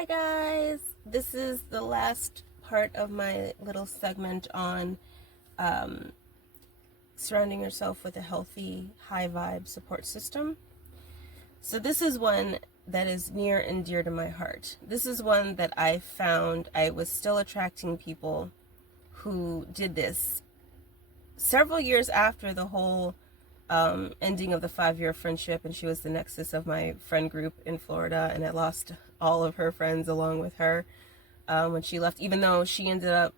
Hi guys, this is the last part of my little segment on surrounding yourself with a healthy, high vibe support system. So this is one that is near and dear to my heart. This is one that I found I was still attracting people who did this several years after the whole ending of the 5-year friendship, and she was the nexus of my friend group in Florida, and I lost all of her friends along with her when she left, even though she ended up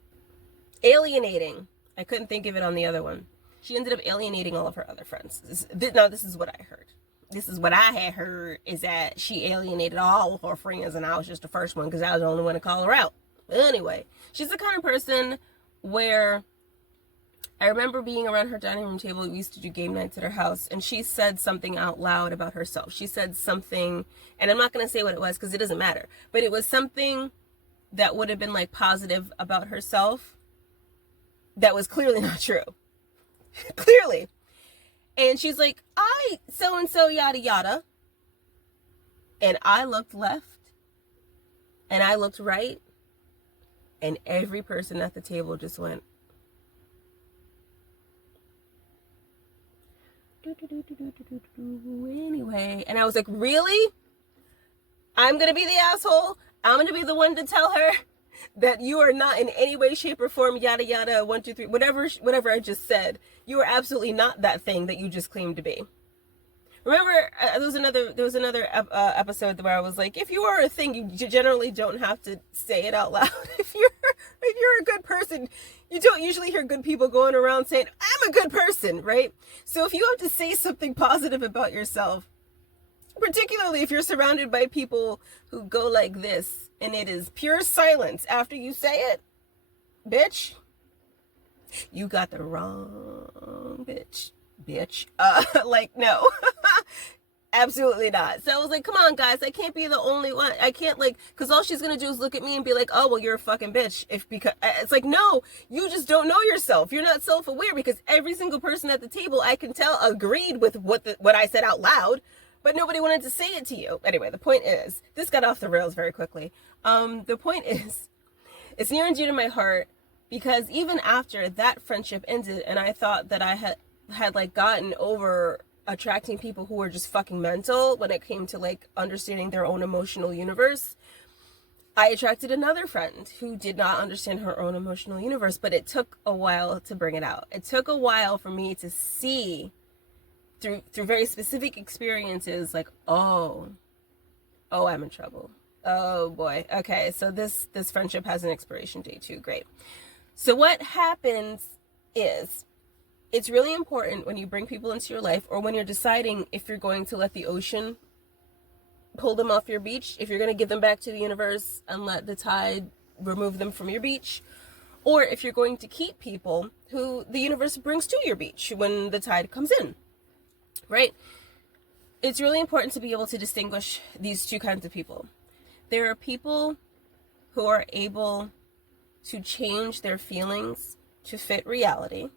alienating. I couldn't think of it on the other one. She ended up alienating all of her other friends. This is what I heard. This is what I had heard, is that she alienated all of her friends, and I was just the first one because I was the only one to call her out. But anyway, she's the kind of person where I remember being around her dining room table. We used to do game nights at her house, and she said something out loud about herself. She said something, and I'm not going to say what it was because it doesn't matter, but it was something that would have been like positive about herself that was clearly not true. Clearly. And she's like, I so-and-so yada yada. And I looked left, and I looked right, and every person at the table just went, anyway. And I was like, really? I'm gonna be the asshole? I'm gonna be the one to tell her that you are not in any way, shape, or form, yada yada, 1, 2, 3, whatever I just said. You are absolutely not that thing that you just claimed to be. Remember, there was another episode where I was like, if you are a thing, you generally don't have to say it out loud. If you're a good person, you don't usually hear good people going around saying, I'm a good person, right? So if you have to say something positive about yourself, particularly if you're surrounded by people who go like this, and it is pure silence after you say it, bitch, you got the wrong bitch. No. Absolutely not. So I was like, come on guys, I can't be the only one. I can't, like, because all she's gonna do is look at me and be like, oh well, you're a fucking bitch. Because it's like, no, you just don't know yourself. You're not self-aware, because every single person at the table, I can tell, agreed with what I said out loud, but nobody wanted to say it to you. Anyway, the point is, this got off the rails very quickly. The point is, it's near and dear to my heart, because even after that friendship ended, and I thought that I had like gotten over attracting people who were just fucking mental when it came to like understanding their own emotional universe, I attracted another friend who did not understand her own emotional universe, but it took a while to bring it out. It took a while for me to see through very specific experiences, like, oh, I'm in trouble. Oh boy. Okay, so this friendship has an expiration date too. Great. So what happens is, it's really important when you bring people into your life, or when you're deciding if you're going to let the ocean pull them off your beach, if you're going to give them back to the universe and let the tide remove them from your beach, or if you're going to keep people who the universe brings to your beach when the tide comes in, right? It's really important to be able to distinguish these two kinds of people. There are people who are able to change their feelings to fit reality,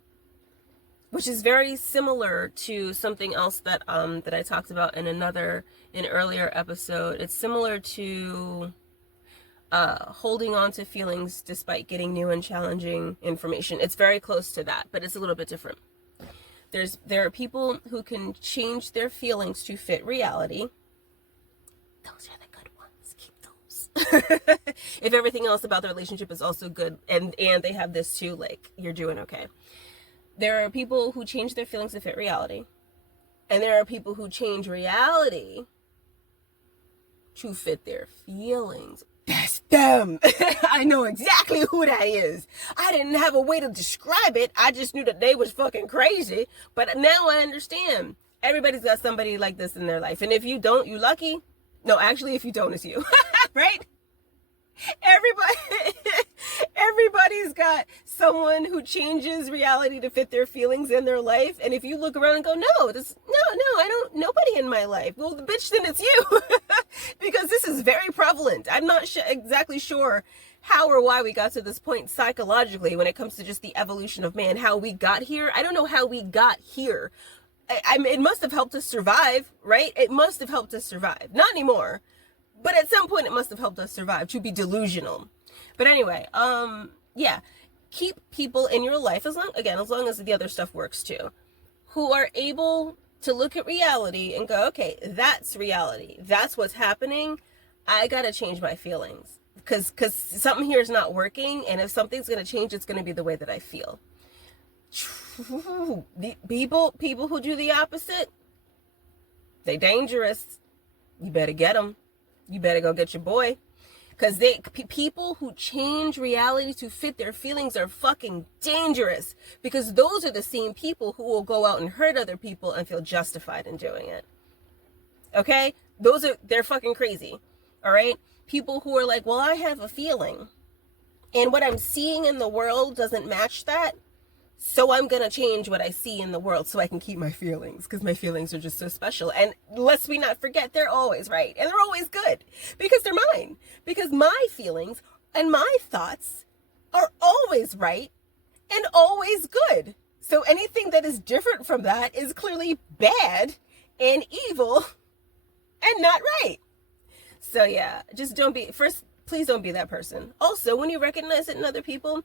which is very similar to something else that I talked about in an earlier episode. It's similar to holding on to feelings despite getting new and challenging information. It's very close to that, but it's a little bit different. There are people who can change their feelings to fit reality. Those are the good ones. Keep those. If everything else about the relationship is also good, and they have this too, like, you're doing okay. There are people who change their feelings to fit reality. And there are people who change reality to fit their feelings. That's them. I know exactly who that is. I didn't have a way to describe it. I just knew that they was fucking crazy. But now I understand. Everybody's got somebody like this in their life. And if you don't, you lucky. No, actually, if you don't, it's you. Right? Everybody's got someone who changes reality to fit their feelings in their life. And if you look around and go, nobody in my life. Well, the bitch, then it's you. Because this is very prevalent. I'm not exactly sure how or why we got to this point psychologically when it comes to just the evolution of man, how we got here. I don't know how we got here. It must have helped us survive, right? It must have helped us survive. Not anymore. But at some point it must have helped us survive, to be delusional. But anyway, yeah, keep people in your life, as long as the other stuff works too, who are able to look at reality and go, okay, that's reality. That's what's happening. I gotta change my feelings. Because something here is not working, and if something's gonna change, it's gonna be the way that I feel. The people who do the opposite, they dangerous. You better get them. You better go get your boy. Because people who change reality to fit their feelings are fucking dangerous. Because those are the same people who will go out and hurt other people and feel justified in doing it. Okay? They're fucking crazy. All right? People who are like, well, I have a feeling, and what I'm seeing in the world doesn't match that, so I'm going to change what I see in the world so I can keep my feelings, because my feelings are just so special. And lest we not forget, they're always right, and they're always good, because they're mine. Because my feelings and my thoughts are always right and always good. So anything that is different from that is clearly bad and evil and not right. So yeah, just please don't be that person. Also, when you recognize it in other people,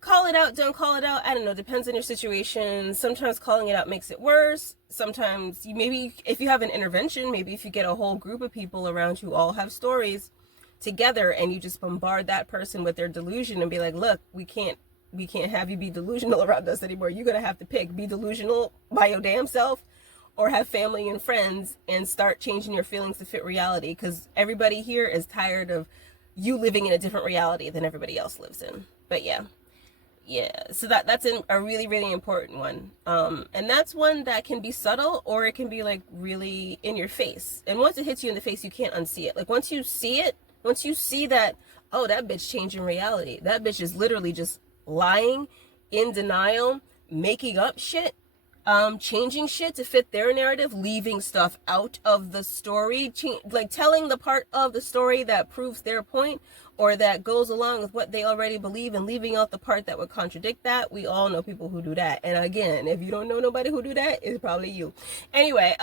call it out, don't call it out. I don't know, depends on your situation. Sometimes calling it out makes it worse. Sometimes maybe if you have an intervention, maybe if you get a whole group of people around who all have stories together, and you just bombard that person with their delusion and be like, look, we can't have you be delusional around us anymore. You're going to have to pick, be delusional by your damn self, or have family and friends and start changing your feelings to fit reality, because everybody here is tired of you living in a different reality than everybody else lives in. But yeah, so that's a really, really important one. And that's one that can be subtle, or it can be like really in your face. And once it hits you in the face, you can't unsee it. Like once you see that, oh, that bitch changing reality, that bitch is literally just lying, in denial, making up shit, changing shit to fit their narrative, leaving stuff out of the story, like telling the part of the story that proves their point or that goes along with what they already believe, and leaving out the part that would contradict that. We all know people who do that. And again, if you don't know nobody who do that, it's probably you. Anyway,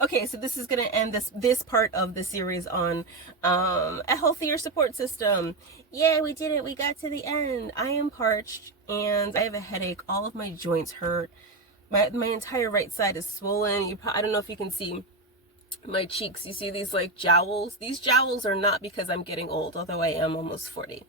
okay, so this is going to end this part of the series on a healthier support system. Yeah, we did it. We got to the end. I am parched and I have a headache. All of my joints hurt. My entire right side is swollen. I don't know if you can see my cheeks. You see these like jowls? These jowls are not because I'm getting old, although I am almost 40.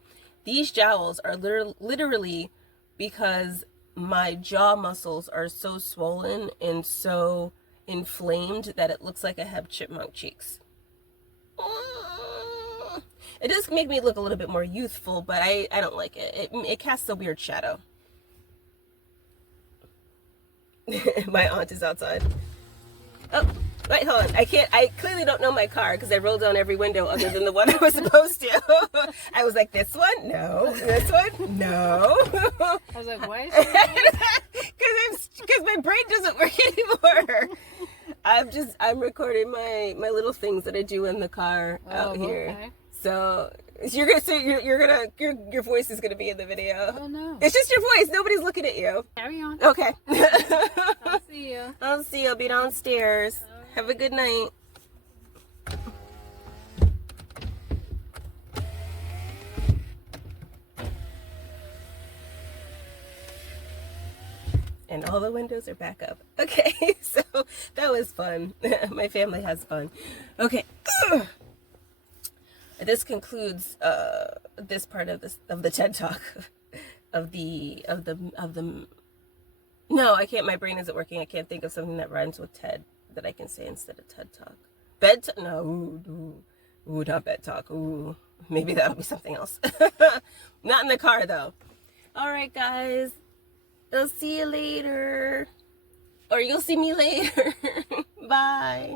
These jowls are literally because my jaw muscles are so swollen and so inflamed that it looks like I have chipmunk cheeks. It does make me look a little bit more youthful, but I don't like it. It casts a weird shadow. My aunt is outside. Oh, wait, hold on. I clearly don't know my car because I rolled down every window other than the one I was supposed to. I was like, this one? No. This one? No. I was like, what? Because my brain doesn't work anymore. I'm recording my little things that I do in the car out here. Okay. So you're gonna say your voice is gonna be in the video. Oh no. It's just your voice. Nobody's looking at you. Carry on. Okay. I'll see you. I'll be downstairs. Have a good night. And all the windows are back up. Okay, so that was fun. My family has fun. Okay. This concludes this part of the TED Talk of the no, I can't. My brain isn't working. I can't think of something that rhymes with TED that I can say instead of TED Talk. No, not bed talk. Ooh, maybe that'll be something else. Not in the car though. All right, guys. I'll see you later, or you'll see me later. Bye.